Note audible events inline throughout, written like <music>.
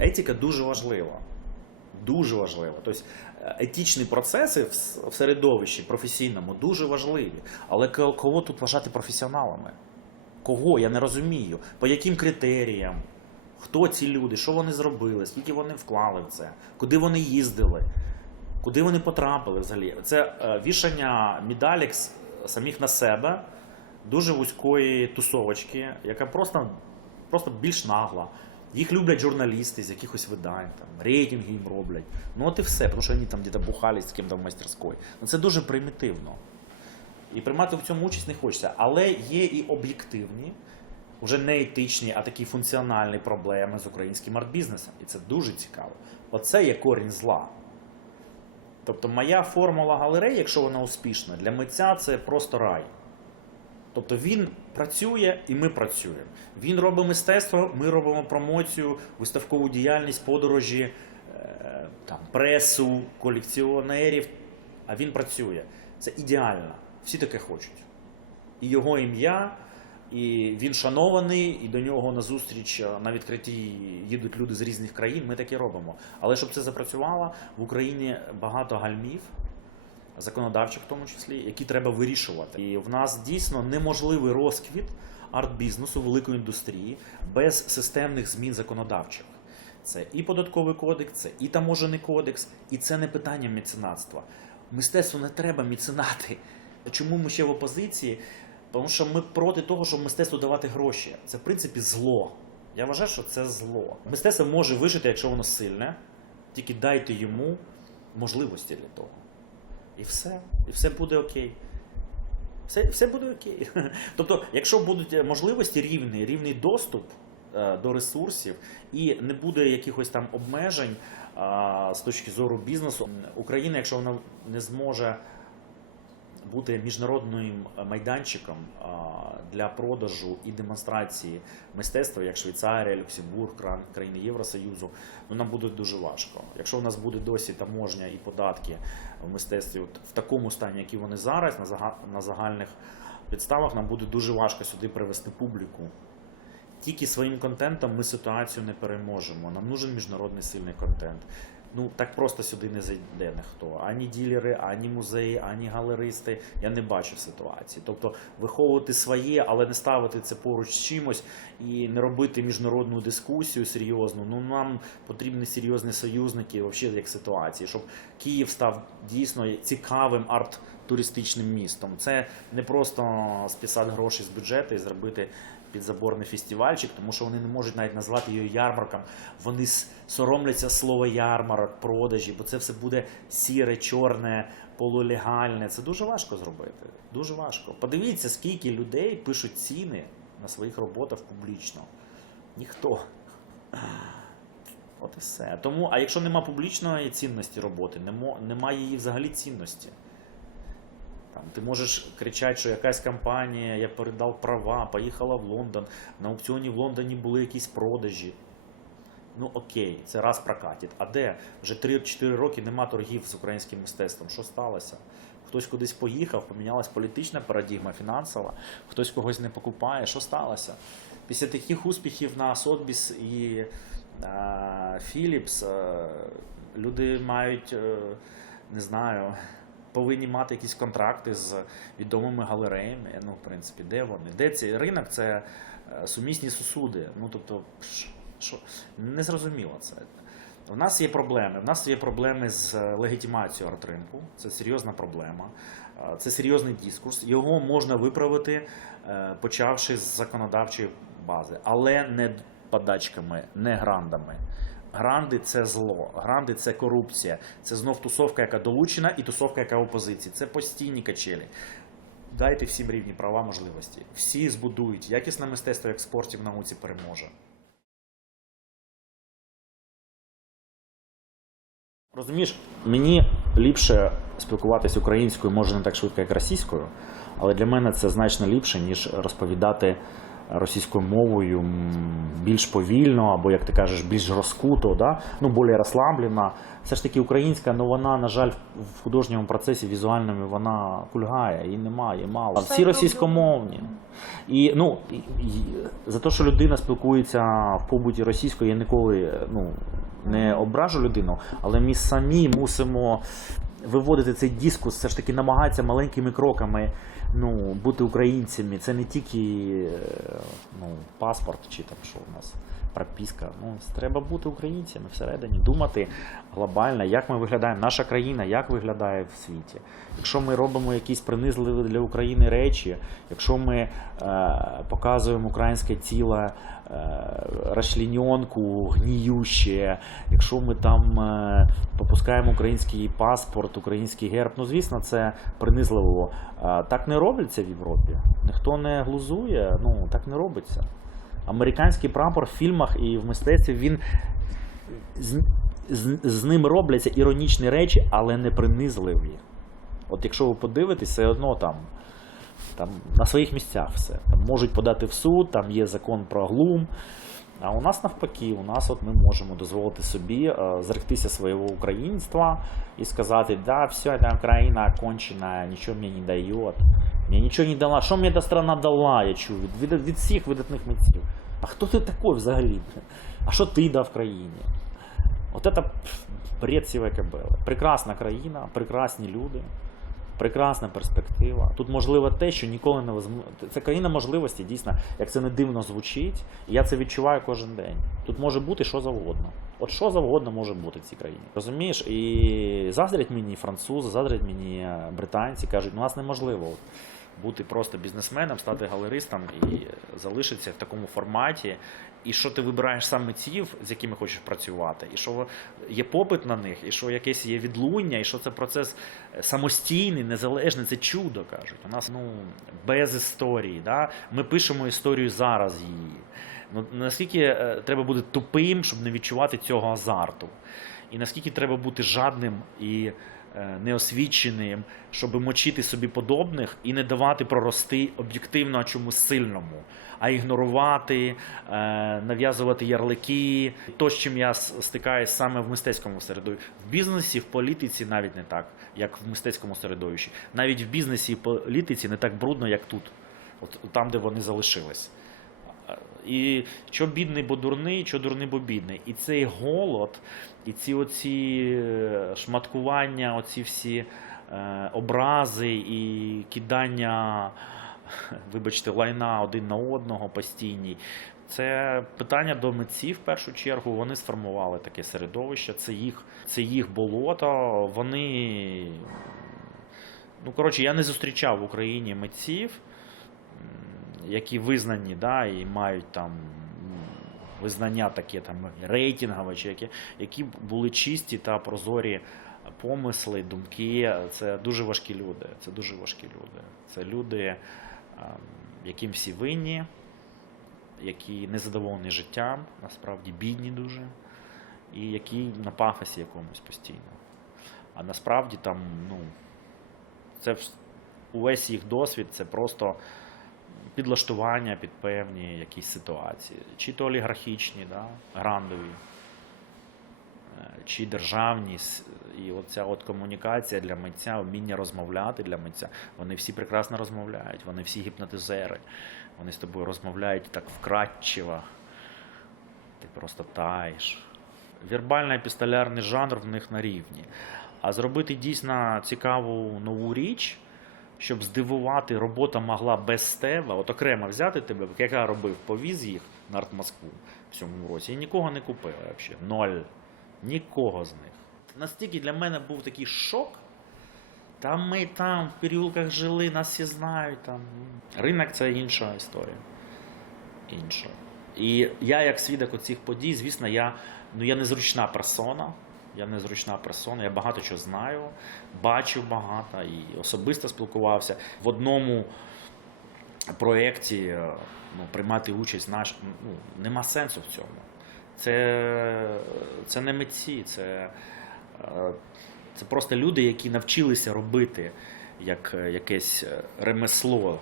Етика дуже важлива. Дуже важлива. Тобто е, етичні процеси в середовищі професійному дуже важливі. Але кого тут вважати професіоналами? Кого? Я не розумію. По яким критеріям? Хто ці люди? Що вони зробили? Скільки вони вклали в це? Куди вони їздили? Куди вони потрапили взагалі? Це е, вішання медалік самих на себе, дуже вузької тусовочки, яка просто, просто більш нагла. Їх люблять журналісти з якихось видань, там, рейтинги їм роблять. Ну от і все, тому що вони там десь бухали з ким-то в майстерської. Ну це дуже примітивно. І приймати в цьому участь не хочеться. Але є і об'єктивні, вже не етичні, а такі функціональні проблеми з українським арт-бізнесом. І це дуже цікаво. Оце є корінь зла. Тобто, моя формула галереї, якщо вона успішна, для митця це просто рай. Тобто він працює і ми працюємо. Він робить мистецтво, ми робимо промоцію, виставкову діяльність, подорожі, е, там, пресу, колекціонерів. А він працює. Це ідеально. Всі таке хочуть. І його ім'я, і він шанований, і до нього на зустріч е, на відкритті їдуть люди з різних країн. Ми таке робимо. Але щоб це запрацювало, в Україні багато гальмів, законодавчих в тому числі, які треба вирішувати. І в нас дійсно неможливий розквіт арт-бізнесу, великої індустрії без системних змін законодавчих. Це і податковий кодекс, це і таможений кодекс, і це не питання меценатства. Мистецтву не треба меценати. Чому ми ще в опозиції? Тому що ми проти того, щоб мистецтву давати гроші. Це в принципі зло. Я вважаю, що це зло. Мистецтво може вижити, якщо воно сильне, тільки дайте йому можливості для того. І все. І все буде окей. Все, все буде окей. <laughs> Тобто, якщо будуть можливості рівний, рівний доступ е, до ресурсів і не буде якихось там обмежень е, з точки зору бізнесу, Україна, якщо вона не зможе бути міжнародним майданчиком для продажу і демонстрації мистецтва, як Швейцарія, Люксембург, країни Євросоюзу, ну нам буде дуже важко. Якщо у нас буде досі таможня і податки в мистецтві от в такому стані, які вони зараз, на загальних підставах, нам буде дуже важко сюди привести публіку. Тільки своїм контентом ми ситуацію не переможемо. Нам нужен міжнародний сильний контент. Ну так просто сюди не зайде ніхто. Ані ділери, ані музеї, ані галеристи. Я не бачу ситуації. Тобто виховувати своє, але не ставити це поруч з чимось і не робити міжнародну дискусію серйозну. Ну нам потрібні серйозні союзники, взагалі як ситуації, щоб Київ став дійсно цікавим арт-туристичним містом. Це не просто списати гроші з бюджету і зробити підзаборний фестивальчик, тому що вони не можуть навіть назвати його ярмарком. Вони соромляться слова ярмарок, продажі, бо це все буде сіре, чорне, полулегальне. Це дуже важко зробити. Дуже важко. Подивіться, скільки людей пишуть ціни на своїх роботах публічно. Ніхто. От і все. Тому, а якщо нема публічної цінності роботи, немо- немає її взагалі цінності. Там, ти можеш кричати, що якась компанія, я передав права, поїхала в Лондон. На аукціоні в Лондоні були якісь продажі. Ну окей, це раз прокатить. А де? Вже 3-4 роки нема торгів з українським мистецтвом. Що сталося? Хтось кудись поїхав, помінялась політична парадігма, фінансова, хтось когось не покупає. Що сталося? Після таких успіхів на Сотбіс і е, Філіпс е, люди мають, е, не знаю, повинні мати якісь контракти з відомими галереями. Ну, в принципі, де вони? Де цей ринок? Це е, сумісні сусуди. Ну, тобто, що не зрозуміло це. У нас є проблеми. У нас є проблеми з легітимацією арт-ринку. Це серйозна проблема. Е, Це серйозний дискурс. Його можна виправити, е, почавши з законодавчої бази, але не подачками, не грандами. Гранди це зло, гранди це корупція. Це знов тусовка, яка долучена, і тусовка, яка в опозиції. Це постійні качелі. Дайте всім рівні права, можливості. Всі збудують. Якісне мистецтво, як в науці переможе. Розумієш, мені ліпше спілкуватися українською, може не так швидко, як російською, але для мене це значно ліпше, ніж розповідати російською мовою більш повільно, або, як ти кажеш, більш розкуто, да? ну, більш розслаблена. Все ж таки українська, ну вона, на жаль, в художньому процесі візуальному вона кульгає, її немає, мало. Все Всі російськомовні. І ну і, і, за те, що людина спілкується в побуті російською, я ніколи ну, не ображу людину, але ми самі мусимо виводити цей дискус, все ж таки намагатися маленькими кроками ну, бути українцями. Це не тільки е, ну, паспорт чи там що у нас. Прописка. Ну, треба бути українцями всередині, думати глобально, як ми виглядаємо, наша країна, як виглядає в світі. Якщо ми робимо якісь принизливі для України речі, якщо ми е, показуємо українське тіло е, розчлененку, гніюще, якщо ми там е, попускаємо український паспорт, український герб, ну звісно, це принизливо. Е, так не робиться в Європі. Ніхто не глузує, ну так не робиться. Американський прапор в фільмах і в мистецтві він з, з, з ним робляться іронічні речі, але не принизливі. От якщо ви подивитесь, все одно там, там на своїх місцях все. Там можуть подати в суд, там є закон про глум. А у нас навпаки, у нас от ми можемо дозволити собі е, зректися свого українства і сказати, да, все, эта Україна кончена, нічого мені не дає. Мені нічого не дала. Що мені та страна дала, я чую, від, від, всіх видатних митців. А хто ти такий взагалі? А що ти дав країні? От це бред сіве кобили. Прекрасна країна, прекрасні люди, прекрасна перспектива. Тут можливо те, що ніколи не возьму. Це країна можливості, дійсно, як це не дивно звучить. І я це відчуваю кожен день. Тут може бути що завгодно. От що завгодно може бути в цій країні. Розумієш? І заздрять мені французи, заздрять мені е, британці, кажуть, ну у нас неможливо. Бути просто бізнесменом, стати галеристом і залишитися в такому форматі. І що ти вибираєш саме митців, з якими хочеш працювати, і що є попит на них, і що якесь є відлуння, і що це процес е, самостійний, незалежний, це чудо кажуть. У нас ну без історії. Да? Ми пишемо історію зараз її. Ну наскільки е, треба бути тупим, щоб не відчувати цього азарту, і наскільки треба бути жадним і неосвіченим, щоб мочити собі подобних і не давати прорости об'єктивно чомусь сильному, а ігнорувати, е, нав'язувати ярлики. То, з чим я стикаюсь саме в мистецькому середовищі. В бізнесі, в політиці навіть не так, як в мистецькому середовищі. Навіть в бізнесі і політиці не так брудно, як тут, от там, де вони залишились. І що бідний, бо дурний, що дурний, бо бідний. І цей голод, і ці оці е, шматкування, оці всі е, образи і кидання, вибачте, лайна один на одного постійні. Це питання до митців в першу чергу. Вони сформували таке середовище, це їх, це їх болото. Вони. Ну, коротше, я не зустрічав в Україні митців, які визнані, да, і мають там визнання таке там рейтингове, чи які, які були чисті та прозорі помисли, думки. Це дуже важкі люди. Це дуже важкі люди. Це люди, ем, яким всі винні, які незадоволені життям, насправді бідні дуже, і які на пафосі якомусь постійно. А насправді там, ну, це увесь їх досвід це просто підлаштування під певні якісь ситуації, чи то олігархічні, да, грандові, е, чи державні. І оця от комунікація для митця, вміння розмовляти для митця. Вони всі прекрасно розмовляють, вони всі гіпнотизери. Вони з тобою розмовляють так вкрадчиво. Ти просто таєш. Вірбально епістолярний жанр в них на рівні. А зробити дійсно цікаву нову річ, щоб здивувати, робота могла без тебе, от окремо взяти тебе, як я робив, повіз їх на Арт Москву в цьому році, і нікого не купили взагалі. Ноль. Нікого з них. Настільки для мене був такий шок. Там ми там в переулках жили, нас всі знають. Там. Ринок це інша історія. Інша. І я, як свідок оцих подій, звісно, я, ну, я незручна персона. Я незручна персона, я багато чого знаю, бачив багато і особисто спілкувався. В одному проєкті е, ну, приймати участь наш, ну, нема сенсу в цьому. Це, це не митці, це, е, це просто люди, які навчилися робити як е, якесь ремесло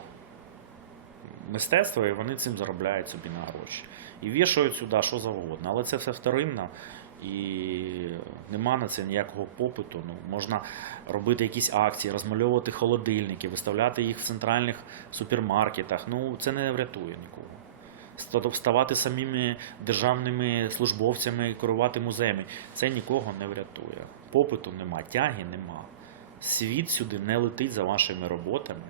мистецтво, і вони цим заробляють собі на гроші. І вішають сюди що завгодно. Але це все вторинно. І нема на це ніякого попиту. Ну, можна робити якісь акції, розмальовувати холодильники, виставляти їх в центральних супермаркетах. Ну, це не врятує нікого. Ставати самими державними службовцями керувати музеями. Це нікого не врятує. Попиту нема, тяги нема. Світ сюди не летить за вашими роботами,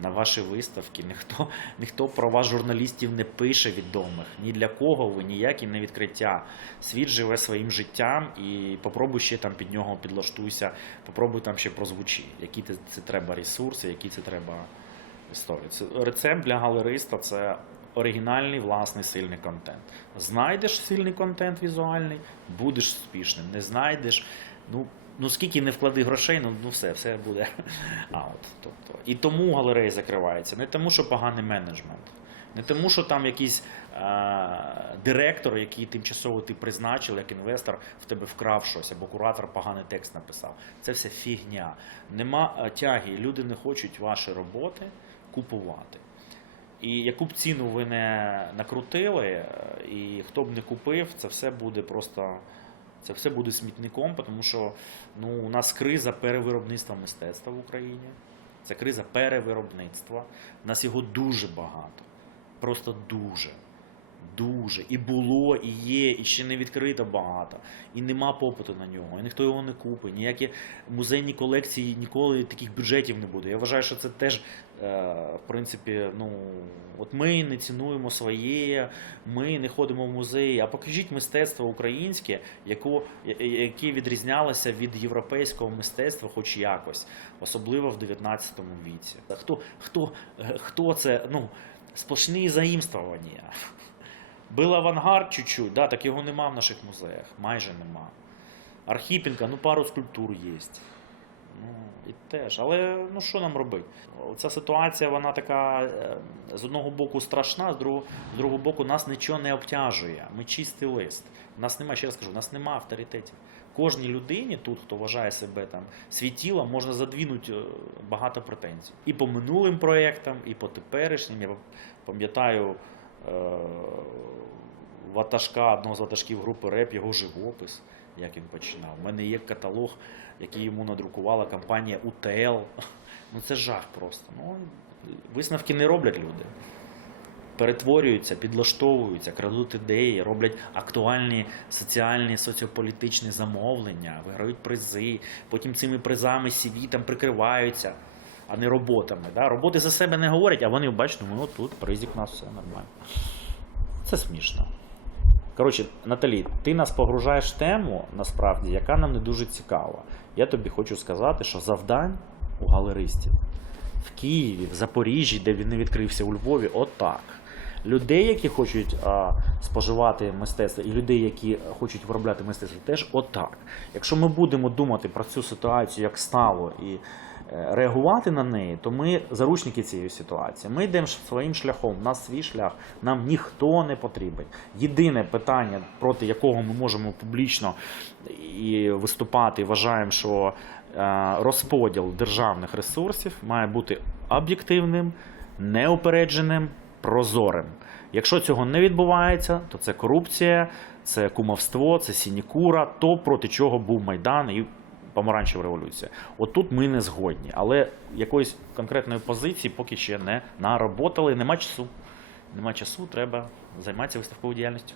на ваші виставки. Ніхто, ніхто про вас, журналістів, не пише відомих. Ні для кого ви, ніякі не відкриття. Світ живе своїм життям і попробуй ще там під нього підлаштуйся, попробуй там ще прозвучи, які це, треба ресурси, які це треба історії. Це рецепт для галериста це оригінальний, власний, сильний контент. Знайдеш сильний контент візуальний, будеш успішним. Не знайдеш. Ну, ну скільки не вклади грошей, ну, ну все, все буде <laughs> аут. Тобто, і тому галереї закриваються. Не тому, що поганий менеджмент, не тому, що там якийсь е- директор, який тимчасово ти призначив, як інвестор, в тебе вкрав щось, або куратор поганий текст написав. Це все фігня. Нема тяги. Люди не хочуть ваші роботи купувати. І яку б ціну ви не накрутили, і хто б не купив, це все буде просто це все буде смітником, тому що ну, у нас криза перевиробництва мистецтва в Україні. Це криза перевиробництва. У нас його дуже багато. Просто дуже. Дуже. І було, і є, і ще не відкрито багато. І нема попиту на нього. І ніхто його не купить. Ніякі музейні колекції ніколи таких бюджетів не буде. Я вважаю, що це теж, е, в принципі, ну, от ми не цінуємо своє, ми не ходимо в музеї. А покажіть мистецтво українське, яко, яке відрізнялося від європейського мистецтва, хоч якось, особливо в 19 віці. Хто, хто, е, хто це? Ну, сплошні заімствування. Був авангард чуть-чуть, да, так його нема в наших музеях, майже нема. Архіпенка, ну пару скульптур є. Ну, і теж. Але ну що нам робити? Ця ситуація, вона така е, з одного боку страшна, з другого, з другого боку, нас нічого не обтяжує. Ми чистий лист. У нас немає, ще раз кажу, у нас немає авторитетів. Кожній людині, тут, хто вважає себе там світілом, можна задвинути е, багато претензій. І по минулим проєктам, і по теперішнім. Я пам'ятаю ватажка, одного з ватажків групи РЕП, його живопис, як він починав. У мене є каталог, який йому надрукувала компанія УТЛ. <laughs> Ну це жах просто. Ну, висновки не роблять люди. Перетворюються, підлаштовуються, крадуть ідеї, роблять актуальні соціальні, соціополітичні замовлення, виграють призи, потім цими призами CV там прикриваються, а не роботами. Да? Роботи за себе не говорять, а вони бачать, ну тут призик у нас все нормально. Це смішно. Коротше, Наталі, ти нас погружаєш в тему, насправді, яка нам не дуже цікава. Я тобі хочу сказати, що завдань у галеристів в Києві, в Запоріжжі, де він не відкрився у Львові, отак. Людей, які хочуть а, споживати мистецтво, і людей, які хочуть виробляти мистецтво, теж отак. Якщо ми будемо думати про цю ситуацію як стало і реагувати на неї, то ми заручники цієї ситуації. Ми йдемо своїм шляхом, у нас свій шлях, нам ніхто не потрібен. Єдине питання, проти якого ми можемо публічно і виступати, вважаємо, що е, розподіл державних ресурсів має бути об'єктивним, неупередженим, прозорим. Якщо цього не відбувається, то це корупція, це кумовство, це сінікура, то проти чого був Майдан і помаранчева революція. От тут ми не згодні, але якоїсь конкретної позиції поки ще не нароботали. Нема часу. Нема часу, треба займатися виставковою діяльністю.